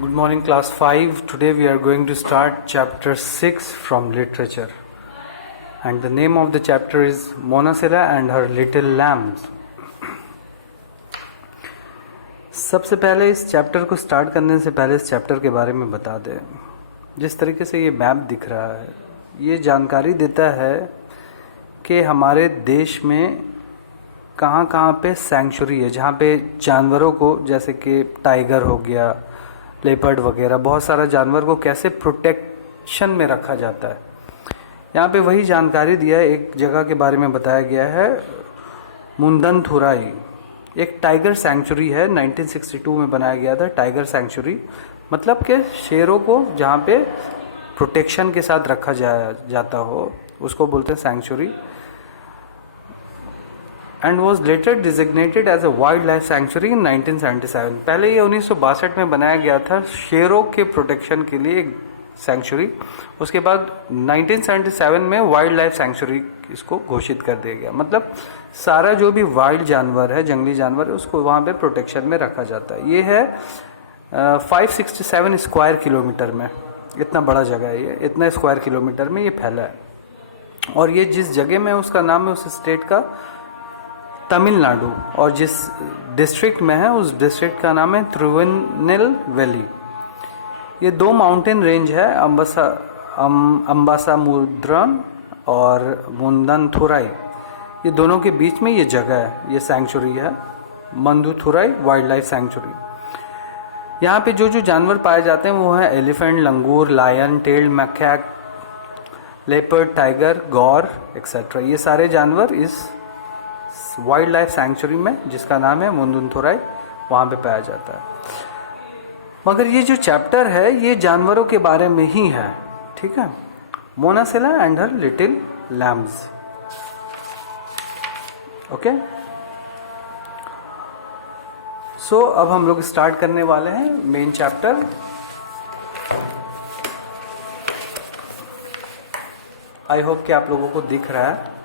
Good morning, class 5. Today we are going to start chapter 6 from literature. And the name of the chapter is Monacella and her little lambs. सबसे पहले इस chapter को start करने से पहले इस chapter के बारे में बता दें. जिस तरीके से ये मैप दिख रहा है, ये जानकारी देता है कि हमारे देश में कहाँ कहाँ पे सैंक्चुरी है, जहाँ पे जानवरों को, जैसे कि टाइगर हो गया, लेपर्ड वगैरह, बहुत सारा जानवर को कैसे प्रोटेक्शन में रखा जाता है. यहाँ पे वही जानकारी दिया है. एक जगह के बारे में बताया गया है, मुंदनथुराई, एक टाइगर सैंक्चुरी है. 1962 में बनाया गया था टाइगर सैंक्चुरी. मतलब कि शेरों को जहाँ पे प्रोटेक्शन के साथ रखा जाता हो, उसको बोलते हैं sanctuary. And was later designated as a wild life sanctuary in 1977. पहले ये 1962 में बनाया गया था शेरों के प्रोटेक्शन के लिए एक सैंक्चुरी. उसके बाद 1977 में वाइल्ड लाइफ सैंक्चुरी इसको घोषित कर दिया गया. मतलब सारा जो भी वाइल्ड जानवर है, जंगली जानवर है, उसको वहाँ पे प्रोटेक्शन में रखा जाता है. ये है 567 स्क्वायर किलोमीटर में. इतना बड़ा जगह है ये, इतना स्क्वायर किलोमीटर में ये फैला है. और ये जिस जगह में उसका नाम है, उस स्टेट का तमिलनाडु, और जिस डिस्ट्रिक्ट में है उस डिस्ट्रिक्ट का नाम है तिरुनेलवेली. ये दो माउंटेन रेंज है, अम्बासामुद्रम और मुंदनथुराई. ये दोनों के बीच में ये जगह है, ये सैंक्चुरी है, मंदुथुराई वाइल्ड लाइफ सैंक्चुरी. यहाँ पे जो जो जानवर पाए जाते हैं वो है एलिफेंट, लंगूर, लायन, टेल्ड मैकैक, लेपर्ड, टाइगर, गौर एक्सेट्रा. ये सारे जानवर इस वाइल्ड लाइफ सैंक्चुरी में, जिसका नाम है मुंदनथुराई, वहाँ पे पाया जाता है. मगर ये जो चैप्टर है ये जानवरों के बारे में ही है. ठीक है, Monacella and her little lambs. Okay, so अब हम लोग स्टार्ट करने वाले हैं मेन चैप्टर. आई होप कि आप लोगों को दिख रहा है.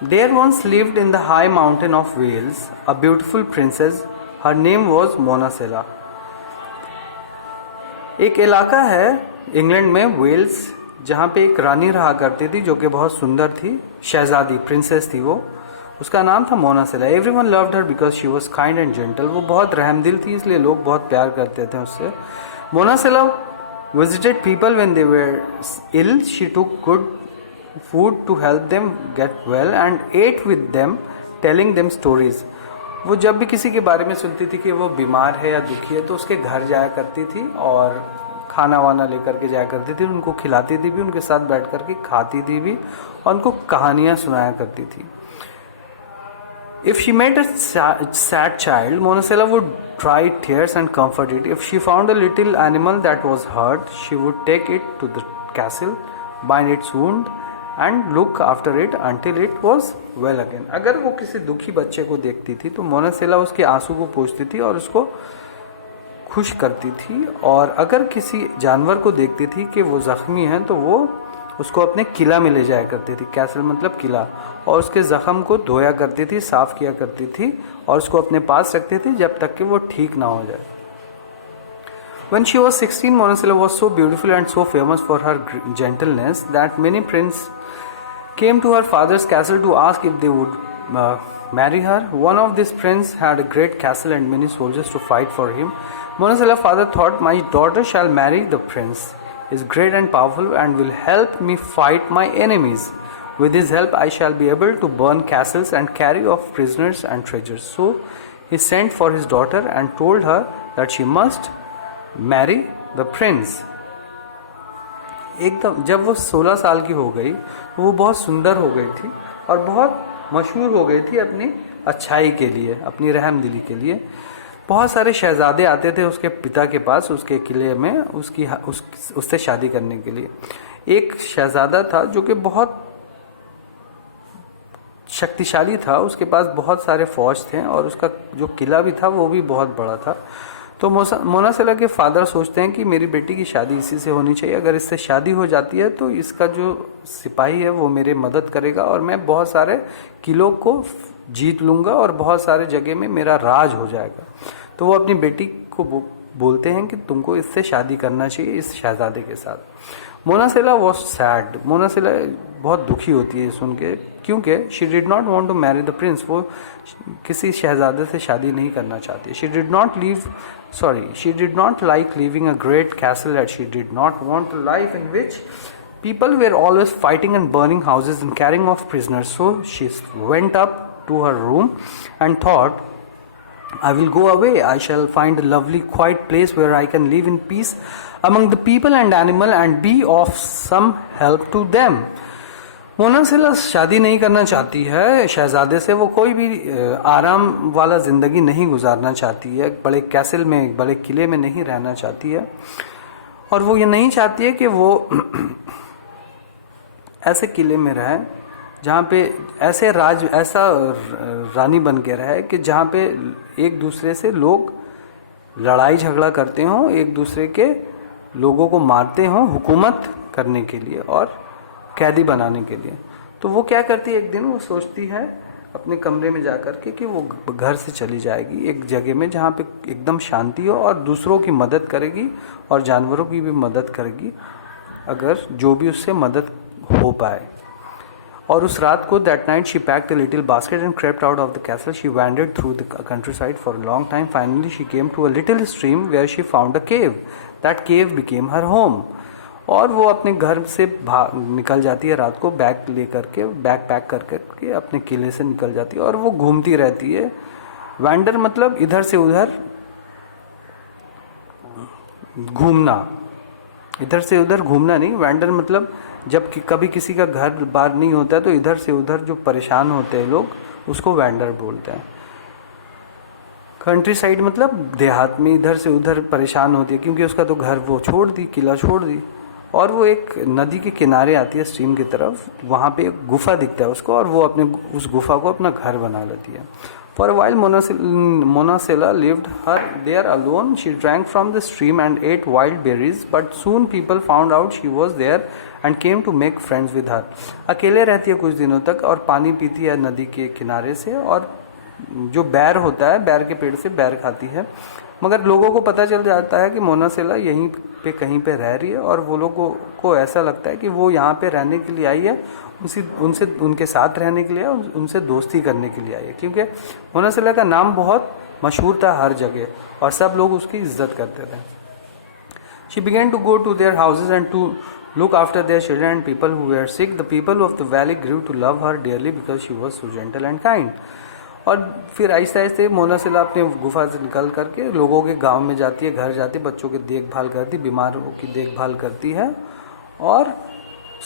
There once lived in the high mountain of Wales a beautiful princess. Her name was Monacella. एक इलाका है इंग्लैंड में, वेल्स, जहाँ पे एक रानी रहा करती थी जो कि बहुत सुंदर थी, शहजादी, प्रिंसेस थी वो. उसका नाम था मोनासेला. Everyone loved her because she was kind and gentle. वो बहुत रहमदिल थी, इसलिए लोग बहुत प्यार करते थे उससे. Monacella visited people when they were ill. She took good food to help them get well and ate with them, telling them stories. वो जब भी किसी के बारे में सुनती थी कि वो बीमार है या दुखी है, तो उसके घर जाया करती थी और खाना वाना लेकर के जाया करती थी. उनको खिलाती थी भी, उनके साथ बैठ करके खाती थी भी, और उनको कहानियां सुनाया करती थी. If she met a sad child, Monacella would dry tears and comfort it. If she found a little animal that was hurt, she would take it to the castle, bind its wound and look after it until it was well again. अगर वो किसी दुखी बच्चे को देखती थी तो मोनासेला उसके आंसू को पोंछती थी और उसको खुश करती थी. और अगर किसी जानवर को देखती थी कि वो जख्मी है तो वो उसको अपने किला में ले जाया करती थी. कैसल मतलब किला. और उसके जख्म को धोया करती थी, साफ किया करती थी, और उसको अपने पास रखती थी जब तक कि वो ठीक ना हो जाए. When she was 16, Monacella was so beautiful and so famous for her gentleness that many princes came to her father's castle to ask if they would marry her. One of these princes had a great castle and many soldiers to fight for him. Monacella's father thought, my daughter shall marry the prince. He is great and powerful and will help me fight my enemies. With his help I shall be able to burn castles and carry off prisoners and treasures. So he sent for his daughter and told her that she must marry the prince. एकदम जब वो 16 साल की हो गई तो वो बहुत सुंदर हो गई थी और बहुत मशहूर हो गई थी अपनी अच्छाई के लिए, अपनी रहमदिली के लिए. बहुत सारे शहजादे आते थे उसके पिता के पास, उसके किले में उससे शादी करने के लिए. एक शहजादा था जो कि बहुत शक्तिशाली था, उसके पास बहुत सारे फौज थे और उसका जो किला भी था वो भी बहुत बड़ा था. तो मोनासेला के फादर सोचते हैं कि मेरी बेटी की शादी इसी से होनी चाहिए. अगर इससे शादी हो जाती है तो इसका जो सिपाही है वो मेरे मदद करेगा और मैं बहुत सारे किलों को जीत लूंगा और बहुत सारे जगह में मेरा राज हो जाएगा. तो वो अपनी बेटी को बोलते हैं कि तुमको इससे शादी करना चाहिए, इस शहजादे के साथ। मोनासेला वॉज सैड, मोनासेला बहुत दुखी होती है सुन के, क्योंकि she did not want to marry the prince, वो किसी शहजादे से शादी नहीं करना चाहती। She did not like living a great castle at, she did not want a life in which people were always fighting and burning houses and carrying off prisoners. So she went up to her room and thought, I will go away. I shall find a lovely quiet place where I can live in peace among the people and animal and be of some help to them. मोनासेला शादी नहीं करना चाहती है शहजादे से, वो कोई भी आराम वाला जिंदगी नहीं गुजारना चाहती है, एक बड़े कैसल में, एक बड़े किले में नहीं रहना चाहती है, और वो ये नहीं चाहती है कि वो ऐसे किले में रहे जहाँ पे ऐसा रानी बन के रहे कि जहाँ पे एक दूसरे से लोग लड़ाई झगड़ा करते हों, एक दूसरे के लोगों को मारते हों हुकूमत करने के लिए और कैदी बनाने के लिए। तो वो क्या करती है, एक दिन वो सोचती है अपने कमरे में जाकर के कि वो घर से चली जाएगी एक जगह में जहाँ पे एकदम शांति हो और दूसरों की मदद करेगी और जानवरों की भी मदद करेगी अगर जो भी उससे मदद हो पाए। और उस रात को that night she packed a little basket and crept out of the castle. She wandered through the countryside for a long time. Finally she came to a little stream where she found a cave. That cave became her home. और वो अपने घर से निकल जाती है रात को, बैग पैक कर करके अपने किले से निकल जाती है और वो घूमती रहती है। वैंडर मतलब इधर से उधर घूमना, इधर से उधर घूमना नहीं। वैंडर मतलब जब कभी किसी का घर बार नहीं होता तो इधर से उधर जो परेशान होते हैं लोग, उसको वैंडर बोलते हैं। कंट्री साइड मतलब देहात में इधर से उधर परेशान होती है, क्योंकि उसका तो घर वो छोड़ दी, किला छोड़ दी, और वो एक नदी के किनारे आती है स्ट्रीम की तरफ। वहाँ पे एक गुफा दिखता है उसको और वो अपने उस गुफा को अपना घर बना लेती है। For a while Monacella lived there alone. She drank from the stream and ate wild berries, but soon people found out she was there and came to make friends with her. अकेले रहती है कुछ दिनों तक और पानी पीती है नदी के किनारे से, और जो बैर होता है, बैर के पेड़ से बैर खाती है। मगर लोगों को पता चल जाता है कि मोनासेला यहीं पे कहीं पे रह रही है, और वो लोगों को ऐसा लगता है कि वो यहाँ पे रहने के लिए आई है, उनसे उनके साथ रहने के लिए, उनसे दोस्ती करने के लिए आई है, क्योंकि मोनासेला का नाम बहुत मशहूर था हर जगह और सब लोग उसकी इज्जत करते थे। She began to go to their houses and to look after their children and people who were sick. The people of the valley grew to love her dearly because she was so gentle and kind. और फिर आहिस्ते आहिस्ते मोनासेला अपने गुफा से निकल करके लोगों के गांव में जाती है, घर जाती है, बच्चों की देखभाल करती, बीमारों की देखभाल करती है, और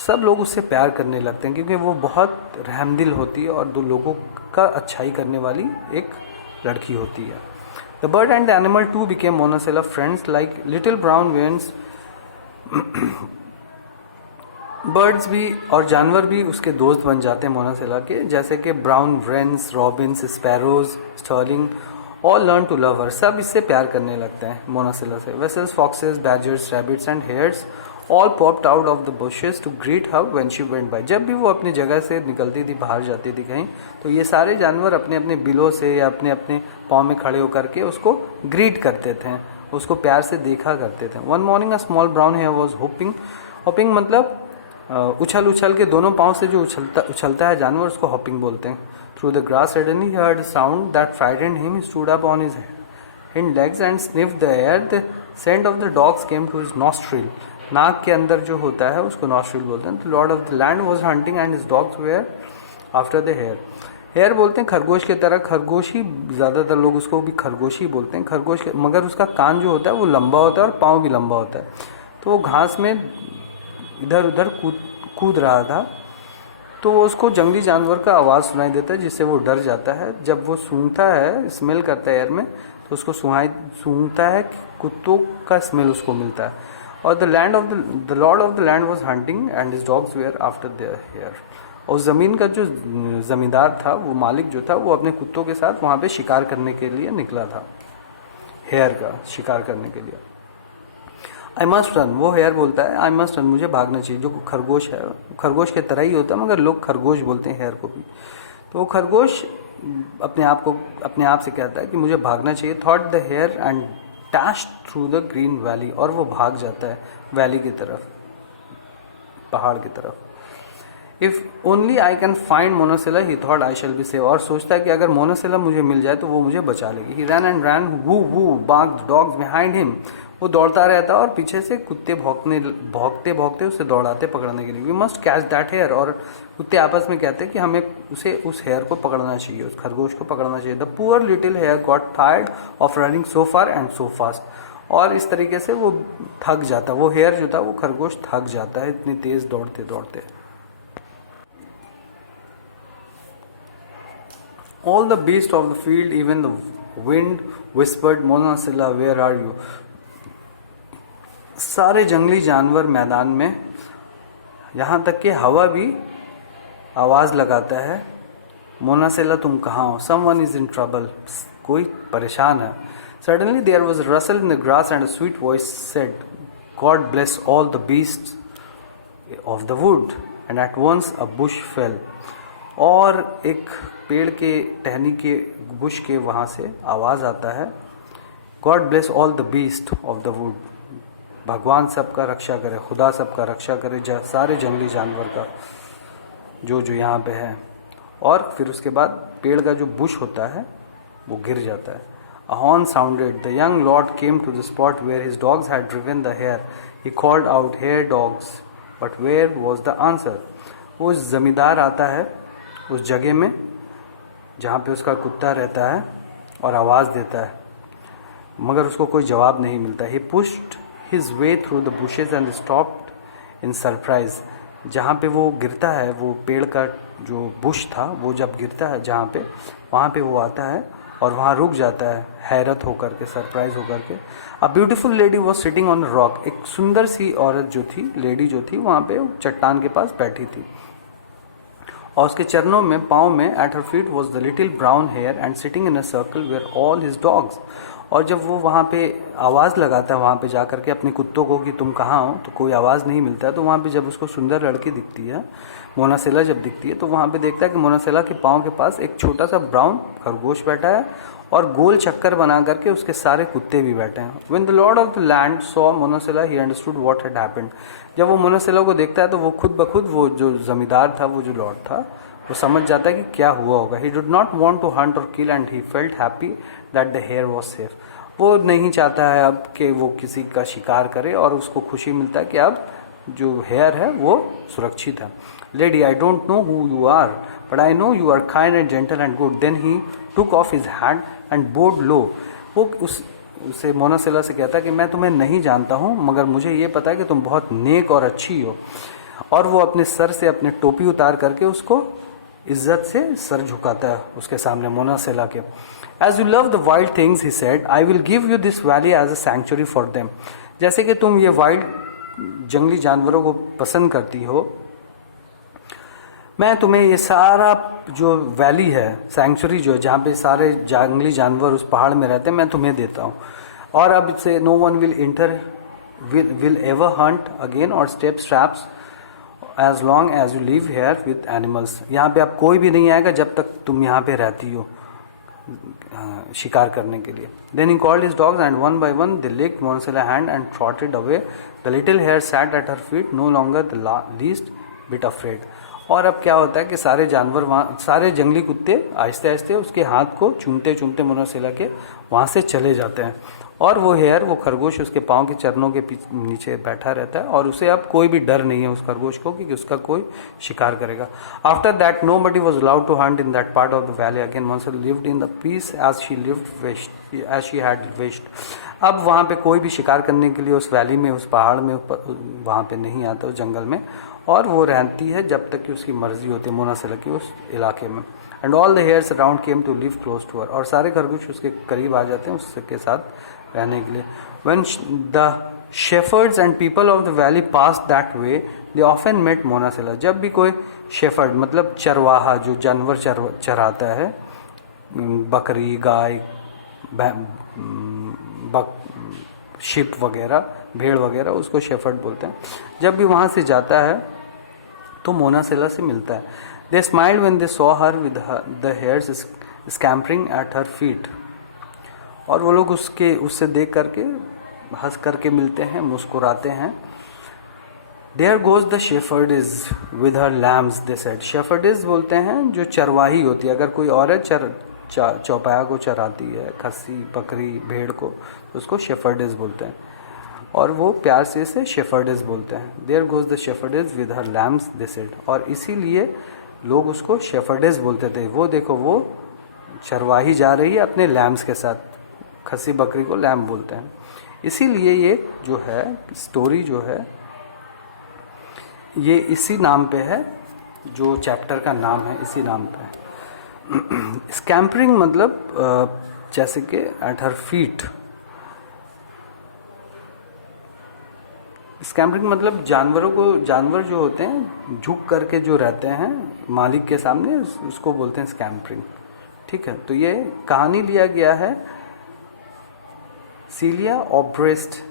सब लोग उससे प्यार करने लगते हैं क्योंकि वो बहुत रहमदिल होती है और दो लोगों का अच्छाई करने वाली एक लड़की होती है। The bird and the animal too became Monacella friends like little brown wrens. Birds भी और जानवर भी उसके दोस्त बन जाते हैं मोनासेला के, जैसे कि brown wrens, robins, sparrows, starling, all learn to love her. सब इससे प्यार करने लगते हैं मोनासेला से। Weasels, foxes, badgers, rabbits and hares all popped out of the bushes to greet her when she went by. जब भी वो अपनी जगह से निकलती थी, बाहर जाती थी कहीं, तो ये सारे जानवर अपने अपने बिलों से या अपने अपने पाँव में खड़े होकर के उसको ग्रीट करते थे, उसको प्यार से देखा करते थे। One morning a small brown hare was hopping मतलब उछल उछल के दोनों पाँव से जो उछलता है जानवर, उसको हॉपिंग बोलते हैं। Through the grass suddenly he heard a sound that frightened him. He stood up on his hind legs and sniffed the air. The scent of the dogs came to his nostril. नाक के अंदर जो होता है उसको nostril बोलते हैं। The lord of the land was hunting and his dogs were after the hare. Hare बोलते हैं खरगोश की तरह, खरगोश ही ज़्यादातर लोग उसको भी खरगोश ही बोलते हैं। खरगोश मगर उसका कान जो होता है वो लंबा होता है और पाँव भी लंबा होता है। तो वो घास में इधर उधर कूद रहा था, तो वो उसको जंगली जानवर का आवाज़ सुनाई देता है, जिससे वो डर जाता है। जब वो सूंघता है, स्मेल करता है एयर में, तो उसको सूंघता है, कुत्तों का स्मेल उसको मिलता है। और the lord of the land was hunting and his dogs were after their hare. और ज़मीन का जो ज़मींदार था, वो मालिक जो था, वो अपने कुत्तों के साथ वहाँ पे शिकार करने के लिए निकला था, हेयर का शिकार करने के लिए। आई मस्ट रन, वो हेयर बोलता है आई मस्ट रन, मुझे भागना चाहिए। जो खरगोश है, खरगोश के तरह ही होता है, मगर लोग खरगोश बोलते हैं हेयर को भी। तो वो खरगोश अपने आप से कहता है कि मुझे भागना चाहिए। Thought the hare and dashed through the green valley, और वो भाग जाता है वैली की तरफ, पहाड़ की तरफ. If only I can find Monacella he thought I shall be save, और सोचता है कि अगर मोनासिला मुझे मिल जाए तो वो मुझे बचा लेगी. He ran and ran, woo woo barked dogs behind him, वो दौड़ता रहता है और पीछे से कुत्ते भौंकते भौंकते उसे दौड़ाते पकड़ने के लिए. We must catch that hare, और कुत्ते आपस में कहते हैं कि हमें उस हेयर को पकड़ना चाहिए, उस खरगोश को पकड़ना चाहिए. The poor little hare got tired of running so far and so fast, और इस तरीके से वो थक जाता, वो हेयर जो था वो खरगोश थक जाता है इतनी तेज दौड़ते दौड़ते. All the beasts of the field, even the wind, whispered, Monacilla, where are you? सारे जंगली जानवर मैदान में, यहाँ तक कि हवा भी आवाज़ लगाता है, मोनासेला तुम कहाँ हो? Someone is in trouble, कोई परेशान है. Suddenly there was a rustle in the grass and a sweet voice said, God bless all the beasts of the wood. And at once a bush fell. और एक पेड़ के टहनी के Bush के वहाँ से आवाज़ आता है, God bless all the beast of the wood, भगवान सबका रक्षा करे, खुदा सबका रक्षा करे, सारे जंगली जानवर का जो यहाँ पे है. और फिर उसके बाद पेड़ का जो बुश होता है वो गिर जाता है. A horn sounded. The young lord came to the spot where his dogs had driven the hare. He called out, "Hare dogs!" But where was the answer? वो जमींदार आता है उस जगह में जहाँ पे उसका कुत्ता रहता है और आवाज़ देता है, मगर उसको कोई जवाब नहीं मिलता. He pushed his way through the bushes and stopped in surprise. जहाँ पे वो गिरता है, वो पेड़ का जो बुश था, वो जब गिरता है जहाँ पे, वहाँ पे वो आता है और वहाँ रुक जाता है हैरत होकर के, सरप्राइज होकर के. A beautiful lady was sitting on rock. एक सुंदर सी औरत जो थी, लेडी जो थी, वहाँ पे चट्टान के पास बैठी थी और उसके चरणों में, पाँव में, at her feet was the little brown hare and sitting in a circle were all his dogs. और जब वो वहाँ पे आवाज़ लगाता है, वहाँ पे जा करके अपने कुत्तों को कि तुम कहाँ हो, तो कोई आवाज़ नहीं मिलता है. तो वहाँ पे जब उसको सुंदर लड़की दिखती है, मोनासेला जब दिखती है, तो वहाँ पे देखता है कि मोनासेला के पाँव के पास एक छोटा सा ब्राउन खरगोश बैठा है और गोल चक्कर बना करके उसके सारे कुत्ते भी बैठे हैं. When the lord of the land saw Monacella he understood what had happened. जब वो मोनासेला को देखता है तो वो खुद ब खुद, वो जो जमींदार था, वो जो लॉर्ड था, वो समझ जाता है कि क्या हुआ होगा. He did not want to hunt or kill and he felt happy that the hare was safe. वो नहीं चाहता है अब कि वो किसी का शिकार करे, और उसको खुशी मिलता है कि अब जो हेयर है वो सुरक्षित है. Lady, I don't know who you are, but I know you are kind and gentle and good. Then he took off his hand and bowed low. वो उसे मोनासेला से कहता है कि मैं तुम्हें नहीं जानता हूँ, मगर मुझे ये पता है कि तुम बहुत नेक और अच्छी हो. और वो अपने सर से अपने टोपी उतार करके उसको इज्जत से सर झुकाता है उसके सामने, मोनासेला के. As you love the wild things, he said, I will give you this valley as a sanctuary for them. जैसे कि तुम ये वाइल्ड जंगली जानवरों को पसंद करती हो, मैं तुम्हें ये सारा जो वैली है, सैंक्चुरी जो है, जहाँ पे सारे जंगली जानवर उस पहाड़ में रहते हैं, मैं तुम्हें देता हूँ. और अब से no one will enter will ever hunt again or step traps as long as you live here with animals. यहाँ पे अब कोई भी नहीं आएगा जब तक तुम यहाँ पे रहती हो शिकार करने के लिए. Then he called his dogs and one by one they licked Monacela's hand and trotted away. The little hare sat at her feet, no longer the least bit afraid. और अब क्या होता है कि सारे जानवर वहाँ, सारे जंगली कुत्ते आहिस्ते आहिस्ते उसके हाथ को चूमते चूमते मोनासेला के वहाँ से चले जाते हैं. और वो हेयर, वो खरगोश उसके पाँव के चरणों के नीचे बैठा रहता है और उसे अब कोई भी डर नहीं है उस खरगोश को कि उसका कोई शिकार करेगा. After that nobody was allowed to hunt in that part of the valley again. Monacella lived in the peace as she had wished. अब वहाँ पे कोई भी शिकार करने के लिए उस वैली में, उस पहाड़ में वहाँ पे नहीं आता, उस जंगल में, और वो रहती है जब तक कि उसकी मर्जी होती है मोनासेला की उस इलाके में. And all the hares around came to live close to her. और सारे खरगोश उसके करीब आ जाते हैं उसके साथ रहने के लिए. When the shepherds and people of the valley passed that way, they often met Monacella. जब भी कोई शेफर्ड मतलब चरवाहा जो जानवर चराता है, बकरी, गाय, शिप वगैरह, भेड़ वगैरह, उसको शेफर्ड बोलते हैं, जब भी वहाँ से जाता है तो मोनासेला से मिलता है. They smiled when they saw her with the hares scampering at her feet. और वो लोग उससे देख करके हंस करके मिलते हैं, मुस्कुराते हैं। There goes the shepherdess with her lambs, they said. shepherdess बोलते हैं जो चरवाही होती है। अगर कोई औरत चौपाया को चराती है, खस्सी, बकरी, भेड़ को, तो उसको shepherdess बोलते हैं। और वो प्यार से इसे shepherdess बोलते हैं। There goes the shepherdess with her lambs, they said. और इसीलिए लोग उसको shepherdess बोलते थे। वो देखो, वो चरवाही जा रही है अपने लैम्स के साथ। खस्सी बकरी को लैम्ब बोलते हैं। इसीलिए ये जो है स्टोरी जो है ये इसी नाम पे है, जो चैप्टर का नाम है इसी नाम पे है। स्कैम्परिंग मतलब जैसे कि एट हर फीट। स्कैम्परिंग मतलब जानवर जो होते हैं झुक करके जो रहते हैं मालिक के सामने, उसको बोलते हैं स्कैम्परिंग। ठीक है, तो ये कहानी लिया गया है सीलिया ऑब्रेस्ट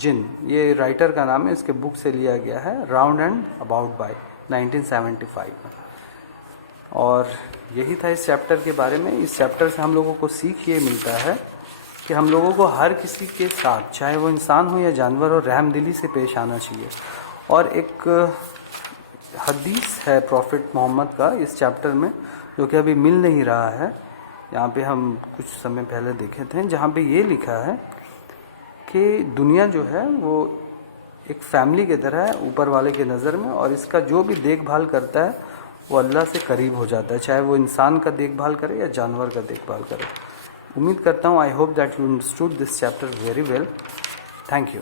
जिन, ये राइटर का नाम है, इसके बुक से लिया गया है, राउंड एंड अबाउट बाय 1975 में। और यही था इस चैप्टर के बारे में। इस चैप्टर से हम लोगों को सीख ये मिलता है कि हम लोगों को हर किसी के साथ, चाहे वो इंसान हो या जानवर हो, रहमदिली से पेश आना चाहिए। और एक हदीस है प्रॉफिट मोहम्मद का इस चैप्टर में, जो कि अभी मिल नहीं रहा है, यहाँ पे हम कुछ समय पहले देखे थे, जहाँ पे ये लिखा है कि दुनिया जो है वो एक फैमिली की तरह है ऊपर वाले के नज़र में, और इसका जो भी देखभाल करता है वो अल्लाह से करीब हो जाता है, चाहे वो इंसान का देखभाल करे या जानवर का देखभाल करे। उम्मीद करता हूँ, I hope that you understood this chapter very well. Thank you.